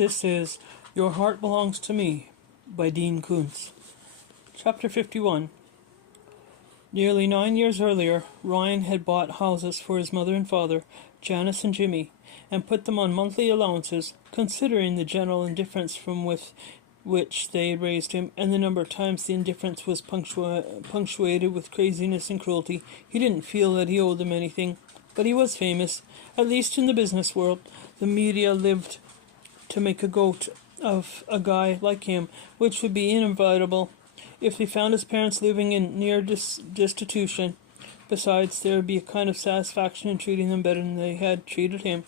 This is Your Heart Belongs to Me by Dean Koontz. Chapter 51. Nearly 9 years earlier, Ryan had bought houses for his mother and father, Janice and Jimmy, and put them on monthly allowances. Considering the general indifference from which they had raised him, and the number of times the indifference was punctuated with craziness and cruelty, he didn't feel that he owed them anything. But he was famous, at least in the business world. The media lived to make a goat of a guy like him, which would be inevitable if they found his parents living in near destitution. Besides, there would be a kind of satisfaction in treating them better than they had treated him.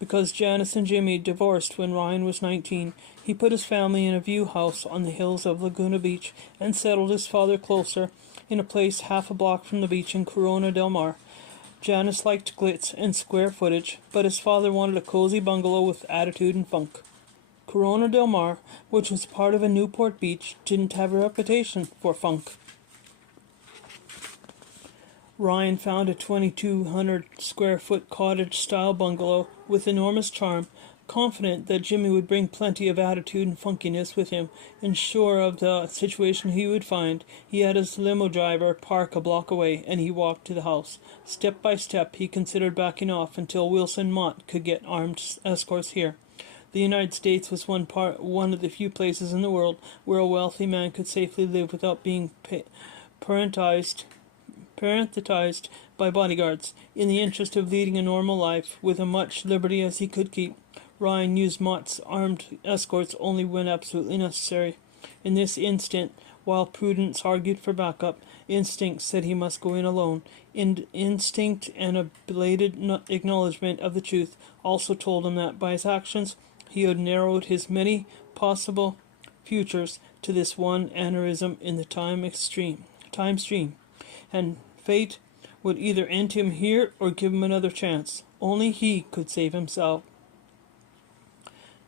Because Janice and Jimmy divorced when Ryan was 19, he put his family in a view house on the hills of Laguna Beach and settled his father closer, in a place half a block from the beach in Corona del Mar. Janice liked glitz and square footage, but his father wanted a cozy bungalow with attitude and funk. Corona del Mar, which was part of a Newport beach, didn't have a reputation for funk. Ryan found a 2,200 square foot cottage-style bungalow with enormous charm, confident that Jimmy would bring plenty of attitude and funkiness with him, and sure of the situation he would find. He had his limo driver park a block away, and he walked to the house. Step by step, he considered backing off until Wilson Mott could get armed escorts here. The United States was one of the few places in the world where a wealthy man could safely live without being parentized by bodyguards. In the interest of leading a normal life, with as much liberty as he could keep, Ryan used Mott's armed escorts only when absolutely necessary. In this instant, while prudence argued for backup, instinct said he must go in alone. Instinct and a belated acknowledgement of the truth also told him that by his actions he had narrowed his many possible futures to this one aneurysm in the time stream, and fate would either end him here or give him another chance. Only he could save himself.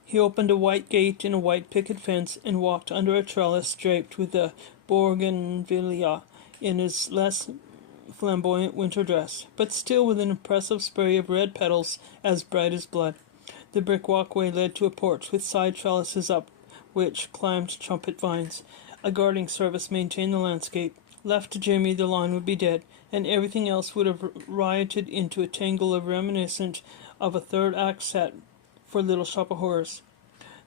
He opened a white gate in a white picket fence and walked under a trellis draped with a bougainvillea in his less flamboyant winter dress, but still with an impressive spray of red petals as bright as blood. The brick walkway led to a porch with side trellises up which climbed trumpet vines. A guarding service maintained the landscape. Left to Jimmy, the lawn would be dead, and everything else would have rioted into a tangle of reminiscent of a third-act set for Little Shop of Horrors.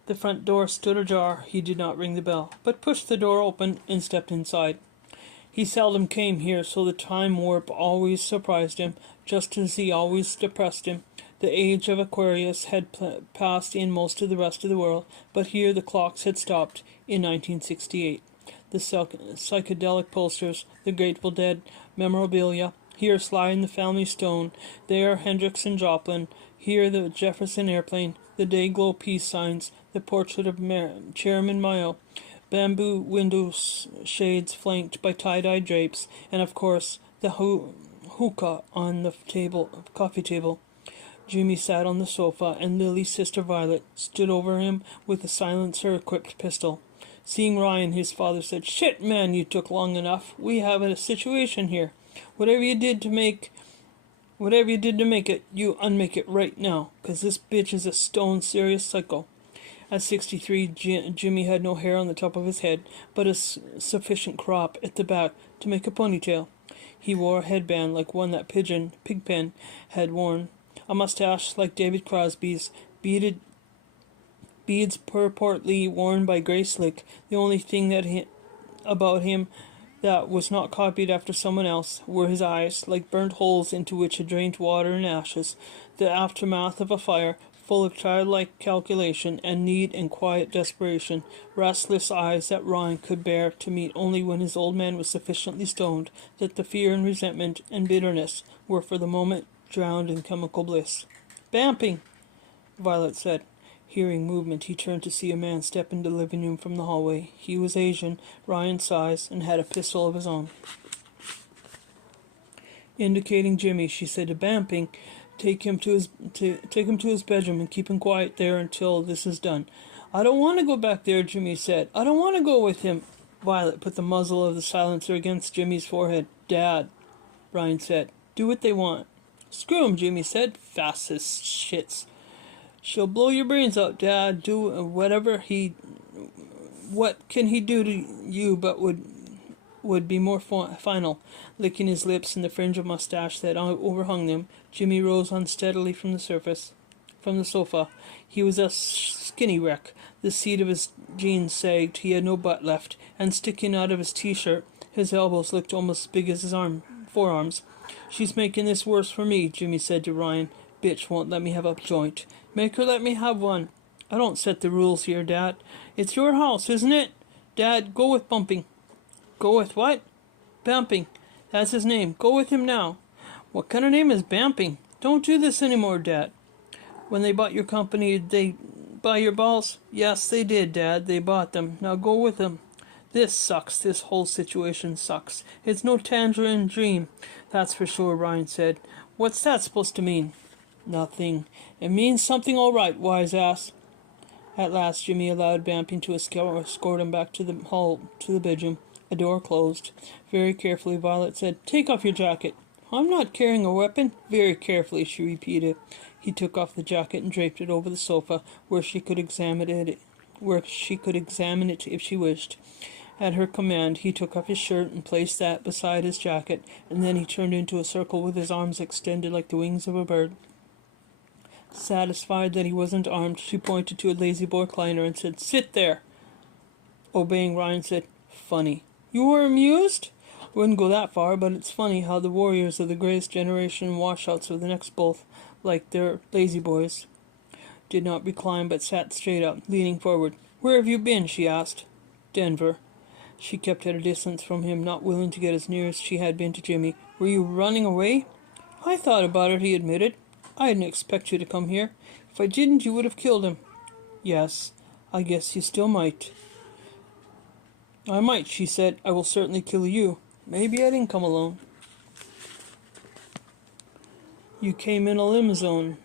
The front door stood ajar. He did not ring the bell, but pushed the door open and stepped inside. He seldom came here, so the time warp always surprised him, just as he always depressed him. The age of Aquarius had passed in most of the rest of the world, but here the clocks had stopped in 1968. The psychedelic posters, the Grateful Dead memorabilia, here Sly and the Family Stone, there Hendrix and Joplin, here the Jefferson airplane, the Day-Glow peace signs, the portrait of Chairman Mao, bamboo window shades flanked by tie-dye drapes, and of course the hookah on the coffee table. Jimmy sat on the sofa, and Lily's sister Violet stood over him with a silencer-equipped pistol. Seeing Ryan, his father said, "Shit, man, you took long enough. We have a situation here. Whatever you did to make it, you unmake it right now, 'cause this bitch is a stone-serious psycho." At 63, Jimmy had no hair on the top of his head, but a sufficient crop at the back to make a ponytail. He wore a headband like one that Pigpen had worn, a mustache like David Crosby's, beads purportedly worn by Grace Slick. The only thing about him that was not copied after someone else were his eyes, like burnt holes into which had drained water and ashes, the aftermath of a fire, full of childlike calculation and need and quiet desperation, restless eyes that Ryan could bear to meet only when his old man was sufficiently stoned that the fear and resentment and bitterness were for the moment drowned in chemical bliss. "Bamping," Violet said. Hearing movement, he turned to see a man step into the living room from the hallway. He was Asian, Ryan's size, and had a pistol of his own. Indicating Jimmy, she said to Bamping, Take him to his bedroom and keep him quiet there until this is done." "I don't want to go back there," Jimmy said. "I don't want to go with him." Violet put the muzzle of the silencer against Jimmy's forehead. "Dad," Ryan said, "do what they want." "Screw 'em," Jimmy said. "Fast as shits." She'll blow your brains out, Dad. Do whatever he... What can he do to you but would be more final? Licking his lips and the fringe of mustache that overhung them, Jimmy rose unsteadily from the sofa. He was a skinny wreck. The seat of his jeans sagged. He had no butt left, and sticking out of his t-shirt, his elbows looked almost as big as his forearms. She's making this worse for me, Jimmy said to Ryan. Bitch won't let me have a joint. Make her let me have one. I don't set the rules here, Dad. It's your house, isn't it? Dad, go with Bumping. Go with what? Bamping. That's his name. Go with him now. What kind of name is Bamping? Don't do this anymore, Dad. When they bought your company, did they buy your balls? Yes, they did, Dad. They bought them. Now go with them. This sucks. This whole situation sucks. It's no tangerine dream. That's for sure, Ryan said. What's that supposed to mean? Nothing. It means something all right, wise ass. At last, Jimmy allowed Bamping to escort him back to the hall, to the bedroom. A door closed. Very carefully, Violet said, Take off your jacket. I'm not carrying a weapon. Very carefully, she repeated. He took off the jacket and draped it over the sofa, where she could examine it if she wished. At her command, he took off his shirt and placed that beside his jacket, and then he turned into a circle with his arms extended like the wings of a bird. Satisfied that he wasn't armed, she pointed to a lazy-boy recliner and said, Sit there. Obeying, Ryan said, Funny. You were amused? Wouldn't go that far, but it's funny how the warriors of the greatest generation washouts of the next both, like their lazy boys, did not recline but sat straight up, leaning forward. Where have you been? She asked. Denver. She kept at a distance from him, not willing to get as near as she had been to Jimmy. Were you running away? I thought about it, he admitted. I didn't expect you to come here. If I didn't, you would have killed him. Yes, I guess you still might. I might, she said. I will certainly kill you. Maybe I didn't come alone. You came in a limousine.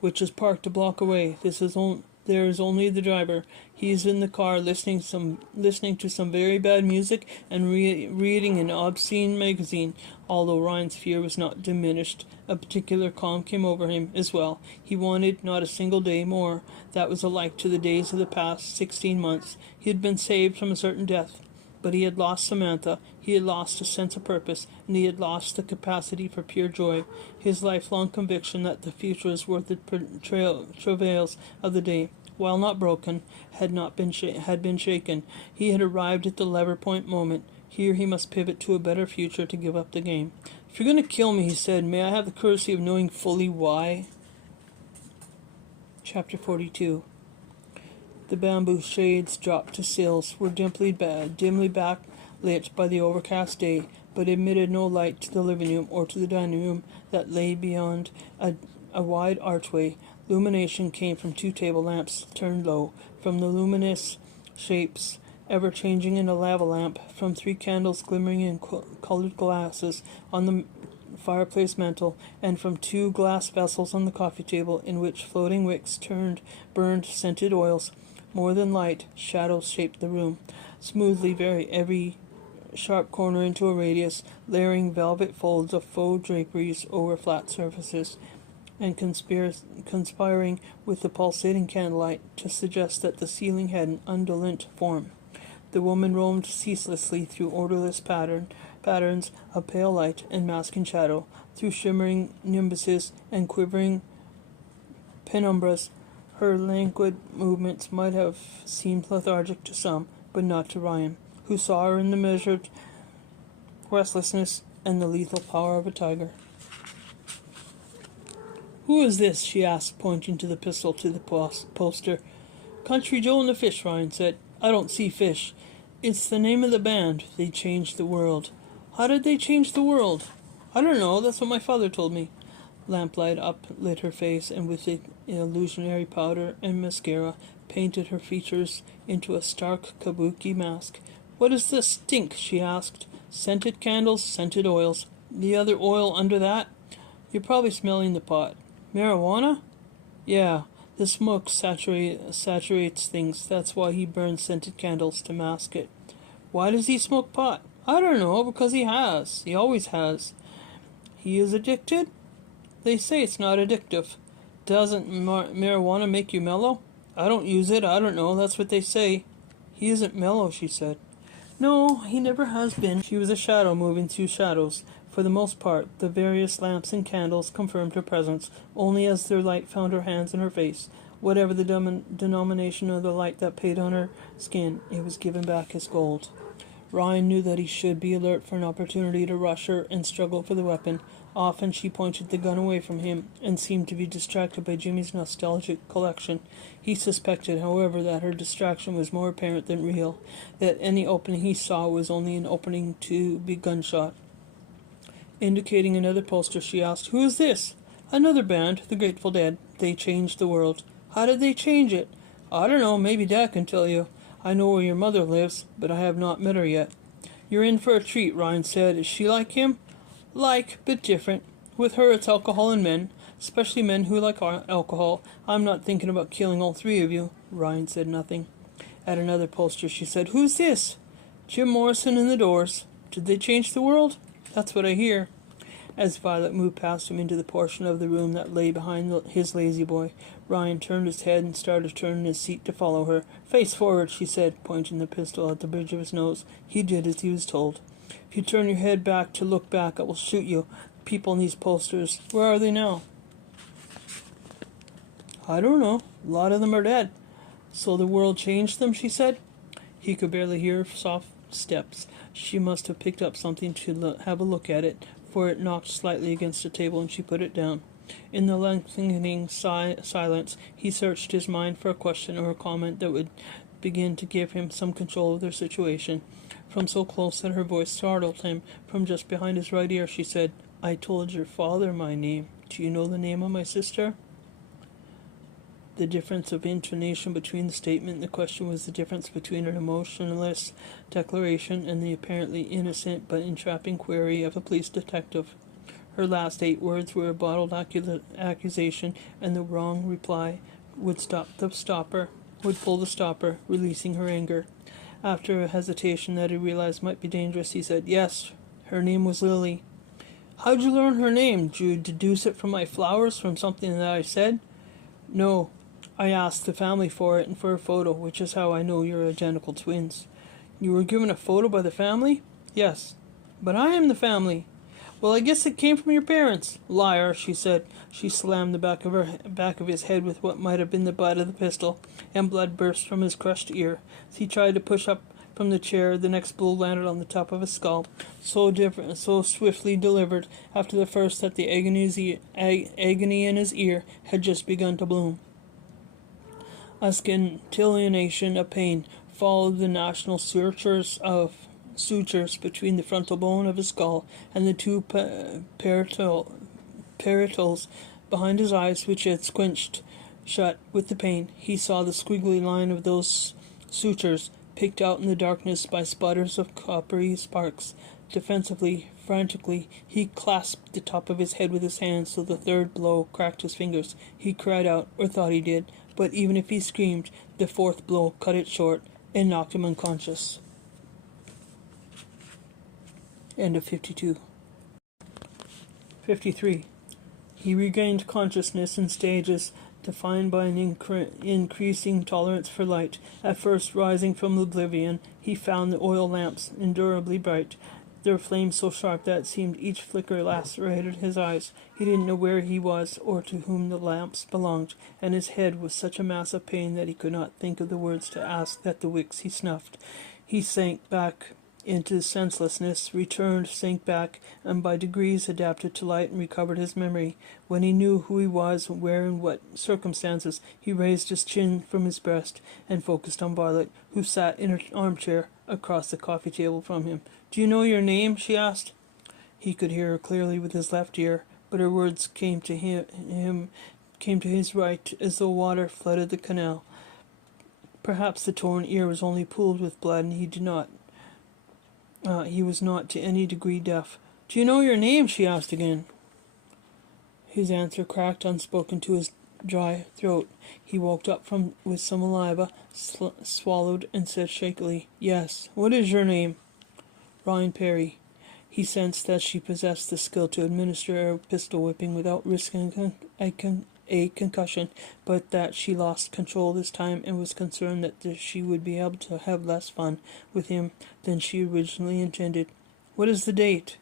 Which is parked a block away. There is only the driver. He is in the car listening to some very bad music and reading an obscene magazine. Although Ryan's fear was not diminished, a particular calm came over him as well. He wanted not a single day more that was alike to the days of the past 16 months. He had been saved from a certain death, but he had lost Samantha. He had lost a sense of purpose, and he had lost the capacity for pure joy. His lifelong conviction that the future was worth the travails of the day, while not broken, had been shaken. He had arrived at the lever point moment. Here he must pivot to a better future to give up the game. If you're going to kill me, he said, may I have the courtesy of knowing fully why? Chapter 42. The bamboo shades dropped to sills, were dimly backlit by the overcast day, but admitted no light to the living room or to the dining room that lay beyond a wide archway. Illumination came from 2 table lamps turned low, from the luminous shapes ever changing in a lava lamp, from 3 candles glimmering in colored glasses on the fireplace mantel, and from 2 glass vessels on the coffee table, in which floating wicks burned scented oils. More than light, shadows shaped the room, smoothly every sharp corner into a radius, layering velvet folds of faux draperies over flat surfaces, and conspiring with the pulsating candlelight to suggest that the ceiling had an undulant form. The woman roamed ceaselessly through orderless patterns of pale light and masking shadow, through shimmering nimbuses and quivering penumbras. Her languid movements might have seemed lethargic to some, but not to Ryan, who saw her in the measured restlessness and the lethal power of a tiger. Who is this? She asked, pointing to the pistol to the poster. Country Joe and the Fish, Ryan said. I don't see fish. It's the name of the band. They changed the world. How did they change the world? I don't know. That's what my father told me. Lamplight uplit her face, and with the illusionary powder and mascara painted her features into a stark kabuki mask. What is this stink? She asked. Scented candles, scented oils. The other oil under that? You're probably smelling the pot. Marijuana? Yeah, the smoke saturates things. That's why he burns scented candles to mask it. Why does he smoke pot? I don't know, because he has. He always has. He is addicted? They say it's not addictive. Doesn't marijuana make you mellow? I don't use it. I don't know. That's what they say. He isn't mellow, she said. No, he never has been. She was a shadow moving through shadows. For the most part, the various lamps and candles confirmed her presence, only as their light found her hands and her face. Whatever the denomination of the light that played on her skin, it was given back as gold. Ryan knew that he should be alert for an opportunity to rush her and struggle for the weapon. Often she pointed the gun away from him and seemed to be distracted by Jimmy's nostalgic collection. He suspected, however, that her distraction was more apparent than real, that any opening he saw was only an opening to be gunshot. Indicating another poster, she asked, "Who is this?" "Another band, the Grateful Dead. They changed the world." "How did they change it?" "I don't know. Maybe Dad can tell you. I know where your mother lives, but I have not met her yet." "You're in for a treat," Ryan said. "Is she like him?" "Like, but different. With her it's alcohol and men, especially men who like alcohol. I'm not thinking about killing all three of you." Ryan said nothing. At another poster she said, "Who's this?" "Jim Morrison and the Doors." "Did they change the world?" "That's what I hear." As Violet moved past him into the portion of the room that lay behind his lazy boy, Ryan turned his head and started turning his seat to follow her. "Face forward," she said, pointing the pistol at the bridge of his nose. He did as he was told. "If you turn your head back to look back, I will shoot you. People in these posters, where are they now?" "I don't know. A lot of them are dead." "So the world changed them," she said. He could barely hear her soft steps. She must have picked up something to have a look at it, for it knocked slightly against the table and she put it down. In the lengthening silence, he searched his mind for a question or a comment that would begin to give him some control of their situation. From so close that her voice startled him, from just behind his right ear, she said, "I told your father my name. Do you know the name of my sister?" The difference of intonation between the statement and the question was the difference between an emotionless declaration and the apparently innocent but entrapping query of a police detective. Her last 8 words were a bottled accusation, and the wrong reply would pull the stopper, releasing her anger. After a hesitation that he realized might be dangerous, he said, "Yes, her name was Lily." "How'd you learn her name? Did you deduce it from my flowers, from something that I said?" "No. I asked the family for it and for a photo, which is how I know you're identical twins." "You were given a photo by the family?" "Yes." "But I am the family." "Well, I guess it came from your parents." "Liar," she said. She slammed the back of his head with what might have been the butt of the pistol, and blood burst from his crushed ear. As he tried to push up from the chair, the next blow landed on the top of his skull, so swiftly delivered after the first that the agony in his ear had just begun to bloom. A scintillation of pain followed the national sutures between the frontal bone of his skull and the 2 parietals behind his eyes, which had squinched shut with the pain. He saw the squiggly line of those sutures, picked out in the darkness by sputters of coppery sparks. Defensively, frantically, he clasped the top of his head with his hands so the third blow cracked his fingers. He cried out, or thought he did, but even if he screamed, the 4th blow cut it short and knocked him unconscious. End of 52. 53. He regained consciousness in stages, defined by an increasing tolerance for light. At first, rising from oblivion, he found the oil lamps endurably bright, their flames so sharp that it seemed each flicker lacerated his eyes. He didn't know where he was or to whom the lamps belonged, and his head was such a mass of pain that he could not think of the words to ask at the wicks he snuffed. He sank back into senselessness, sank back, and by degrees adapted to light and recovered his memory. When he knew who he was, where and what circumstances, he raised his chin from his breast and focused on Violet, who sat in her armchair across the coffee table from him. "Do you know your name?" she asked. He could hear her clearly with his left ear, but her words came to his right as though water flooded the canal. Perhaps the torn ear was only pooled with blood, and he was not to any degree deaf. "Do you know your name?" she asked again. His answer cracked unspoken to his dry throat. He woke up with some saliva, swallowed, and said shakily, "Yes. What is your name?" "Ryan Perry." He sensed that she possessed the skill to administer a pistol whipping without risking a concussion, but that she lost control this time and was concerned that she would be able to have less fun with him than she originally intended. What is the date?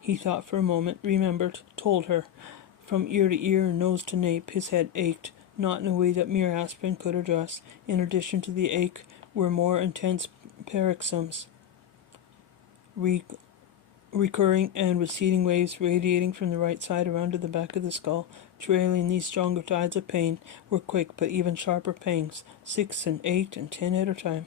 He thought for a moment, remembered, told her. From ear to ear and nose to nape, his head ached, not in a way that mere aspirin could address. In addition to the ache were more intense paroxysms, recurring and receding waves radiating from the right side around to the back of the skull. Trailing these stronger tides of pain were quick but even sharper pangs, 6 and 8 and 10 at a time,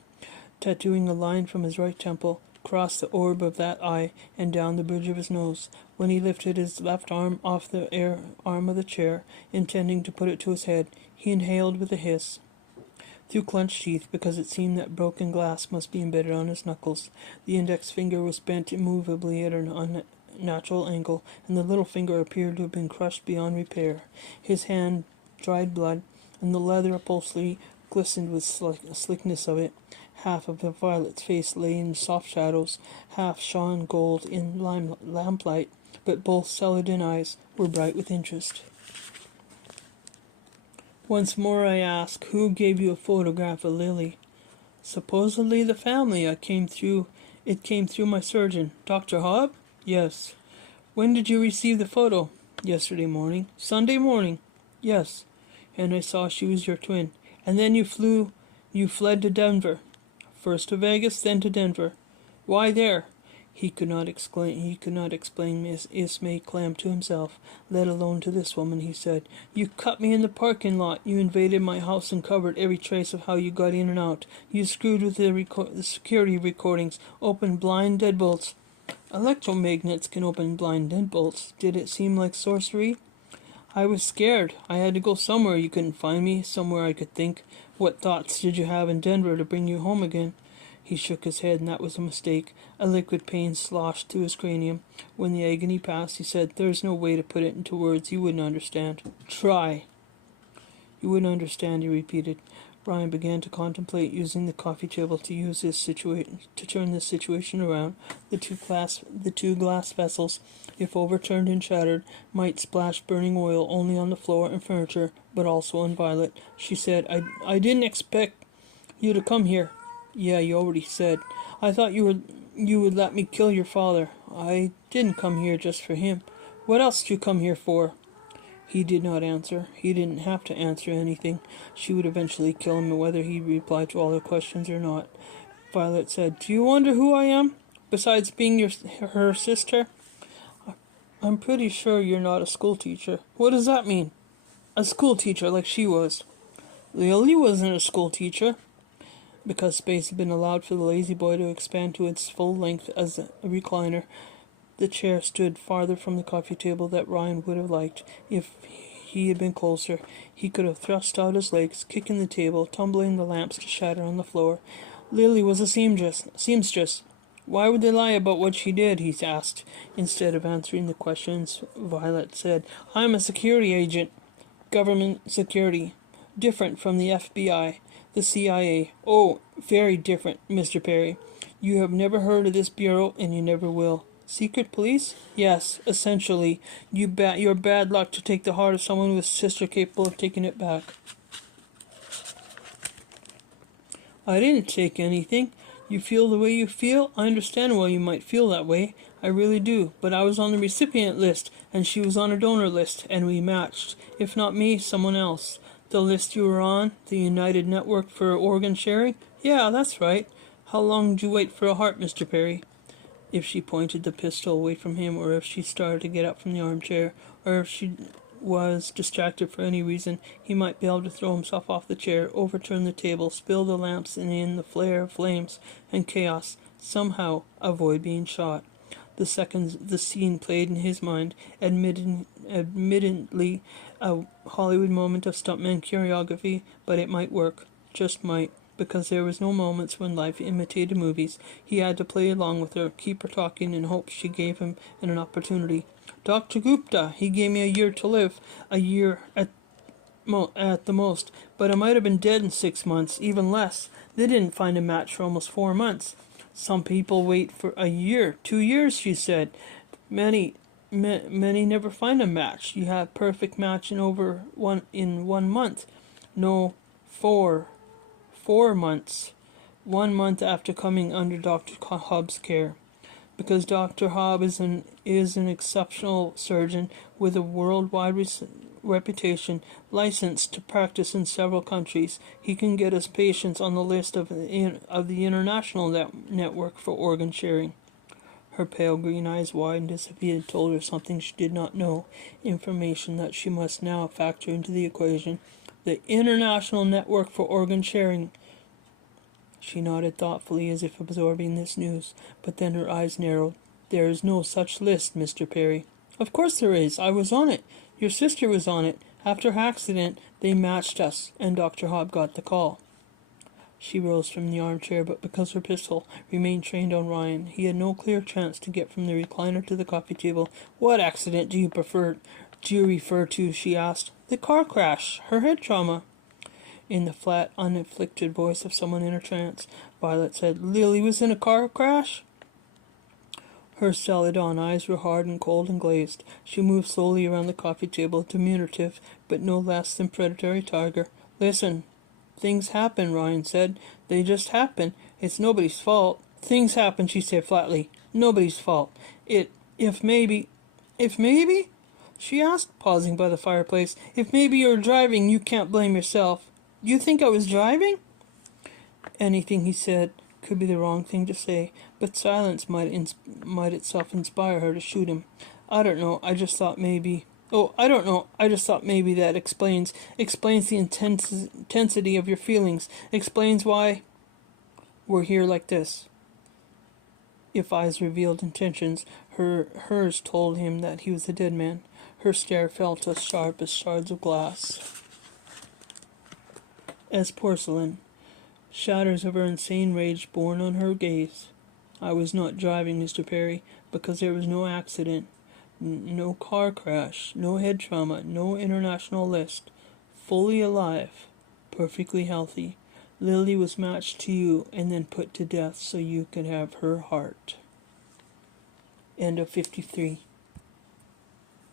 tattooing a line from his right temple, across the orb of that eye, and down the bridge of his nose. When he lifted his left arm off the arm of the chair, intending to put it to his head, he inhaled with a hiss through clenched teeth, because it seemed that broken glass must be embedded on his knuckles. The index finger was bent immovably at an unnatural angle, and the little finger appeared to have been crushed beyond repair. His hand dried blood, and the leather upholstery glistened with slickness of it. Half of the Violet's face lay in soft shadows, half shone gold in lamplight, but both celadon eyes were bright with interest. Once more I ask, who gave you a photograph of Lily? Supposedly the family. It came through my surgeon. Dr. Hobb? Yes. When did you receive the photo? Yesterday morning. Sunday morning? Yes. And I saw she was your twin. And then you fled to Denver. First to Vegas, then to Denver. Why there? He could not explain Miss Ismay Clam to himself, let alone to this woman. He said, "You cut me in the parking lot. You invaded my house and covered every trace of how you got in and out. You screwed with the security recordings, opened blind deadbolts." Electromagnets can open blind deadbolts. Did it seem like sorcery? I was scared. I had to go somewhere you couldn't find me, somewhere I could think. What thoughts did you have in Denver to bring you home again? He shook his head, and that was a mistake. A liquid pain sloshed through his cranium. When the agony passed, he said, "There's no way to put it into words. You wouldn't understand." "Try." "You wouldn't understand," he repeated. Ryan began to contemplate using the coffee table to turn this situation around. The two glass vessels, if overturned and shattered, might splash burning oil only on the floor and furniture, but also on Violet. She said, I didn't expect you to come here." "Yeah, you already said. I thought you would let me kill your father." "I didn't come here just for him." "What else did you come here for?" He did not answer. He didn't have to answer anything. She would eventually kill him, whether he replied to all her questions or not. Violet said, "Do you wonder who I am, besides being her sister?" "I'm pretty sure you're not a school teacher." "What does that mean?" "A school teacher like she was." "Lily wasn't a school teacher." Because space had been allowed for the lazy boy to expand to its full length as a recliner, the chair stood farther from the coffee table than Ryan would have liked. If he had been closer, he could have thrust out his legs, kicking the table, tumbling the lamps to shatter on the floor. "Lily was a seamstress. Why would they lie about what she did?" he asked. Instead of answering the questions, Violet said, "I'm a security agent. Government security. Different from the FBI. The CIA. Oh, very different, Mr. Perry. You have never heard of this bureau, and you never will." "Secret police?" "Yes, essentially. You're bad luck to take the heart of someone with a sister capable of taking it back." "I didn't take anything. You feel the way you feel. I understand why you might feel that way. I really do. But I was on the recipient list, and she was on a donor list, and we matched. If not me, someone else." "The list you were on? The United Network for Organ Sharing?" "Yeah, that's right. How long did you wait for a heart, Mr. Perry?" If she pointed the pistol away from him, or if she started to get up from the armchair, or if she was distracted for any reason, he might be able to throw himself off the chair, overturn the table, spill the lamps, and in the flare of flames and chaos, somehow avoid being shot. The seconds the scene played in his mind, admittedly a Hollywood moment of stuntman choreography, but it might work. Just might. Because there was no moments when life imitated movies. He had to play along with her, keep her talking, and hope she gave him an opportunity. "Dr. Gupta, he gave me a year to live. A year at the most. But I might have been dead in 6 months, even less. They didn't find a match for almost 4 months. Some people wait for a year, 2 years, she said. Many many never find a match. You have perfect match in 1 month. No, 4 months. 1 month after coming under Dr. Hobbs' care. Because Dr. Hobb is an exceptional surgeon with a worldwide reputation, licensed to practice in several countries. He can get us patients on the list of the International Network for Organ Sharing. Her pale green eyes widened as if he had told her something she did not know, information that she must now factor into the equation. The International Network for Organ Sharing. She nodded thoughtfully as if absorbing this news, but then her eyes narrowed. There is no such list, Mr. Perry. Of course there is. I was on it. Your sister was on it. After her accident, they matched us, and Dr. Hobb got the call. She rose from the armchair, but because her pistol remained trained on Ryan, he had no clear chance to get from the recliner to the coffee table. What accident do you refer to? She asked. The car crash. Her head trauma. In the flat, uninflected voice of someone in a trance, Violet said, Lily was in a car crash? Her celadon eyes were hard and cold and glazed. She moved slowly around the coffee table, diminutive, but no less than predatory tiger. Listen, things happen, Ryan said. They just happen. It's nobody's fault. Things happen, she said flatly. Nobody's fault. If maybe, she asked, pausing by the fireplace. If maybe you're driving, you can't blame yourself. You think I was driving? Anything he said could be the wrong thing to say, but silence might itself inspire her to shoot him. I don't know. I just thought maybe that explains the intensity of your feelings. Explains why we're here like this. If eyes revealed intentions, hers told him that he was a dead man. Her stare felt as sharp as shards of glass. As porcelain, shadows of her insane rage borne on her gaze. I was not driving, Mr. Perry, because there was no accident, no car crash, no head trauma, no international list. Fully alive, perfectly healthy. Lily was matched to you and then put to death so you could have her heart. End of 53.